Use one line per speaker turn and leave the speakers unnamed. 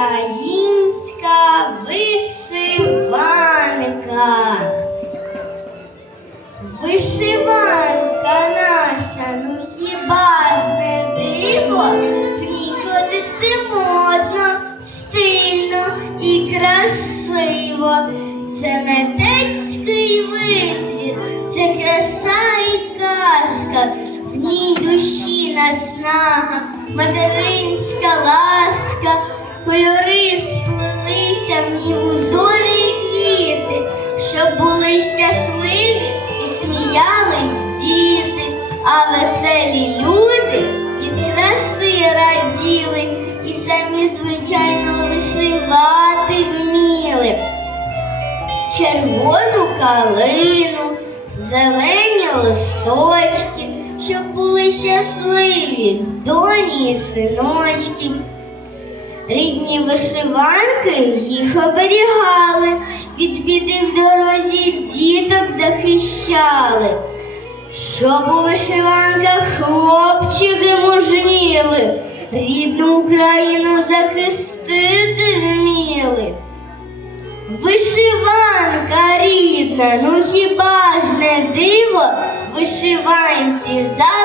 Українська вишиванка. Вишиванка наша, ну хіба ж не диво, в модно, стильно і красиво. Це метецький витвір, це краса і казка, в ній душі наснага, материнська ласка кольори сплелися в ній узори і квіти, щоб були щасливі і сміялись діти, а веселі люди від краси раділи і самі звичайно вишивати вміли червону калину, зелені листочки, щоб були щасливі доні і синочки. Рідні вишиванки їх оберігали, від біди в дорозі діток захищали, щоб у вишиванках хлопчики мужніли, рідну Україну захистити вміли. Вишиванка рідна, ну хіба ж не диво, вишиванці за.